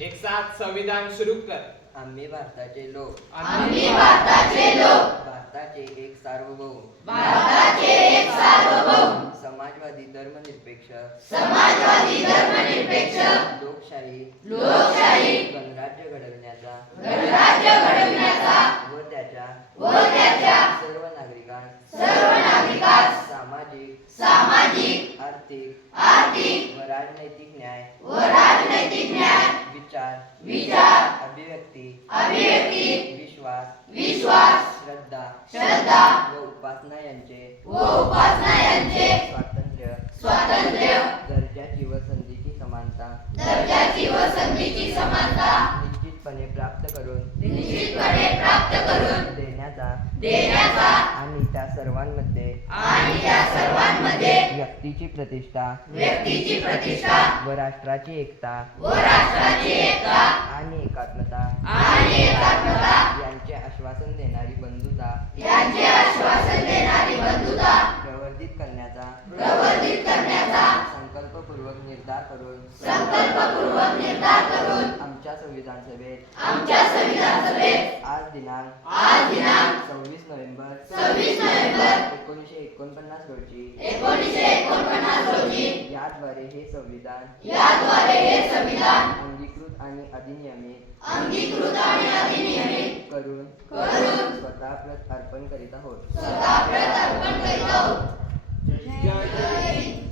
एक साथ संविधान शुरू कर. आम्ही भारताचे लोक. आम्ही भारताचे लोक. भारताचे एक सार्वभौम. भारताचे एक सार्वभौम. समाजवादी धर्मनिरपेक्ष. समाजवादी धर्मनिरपेक्ष. लोकशाही. लोकशाही. गणराज्य घडविण्याचा. गणराज्य घडविण्याचा. व त्याच्या. सर्व नागरिकांस. सामाजिक. आर्थिक. व राजनैतिक न्याय. विचार. अभिव्यक्ती. विश्वास. श्रद्धा. व उपासना यांचे. स्वातंत्र्य. दर्जाची व संधीची समानता. निश्चितपणे प्राप्त करून. देण्याचा. आणि त्या सर्वांमध्ये. व्यक्तीची प्रतिष्ठा. व राष्ट्राची एकता. आणि एकात्मता. यांचे आश्वासन देणारी बंधुता. प्रवर्धित करण्याचा. संकल्पपूर्वक निर्धार करून. आमच्या संविधान सभेत. आज दिनांक 26 नोव्हेंबर 1949 रोजी. याद्वारे हे संविधान. अंगीकृत आणि अधिनियमित. करून. स्वतः प्रत अर्पण करीत आहोत. जय जय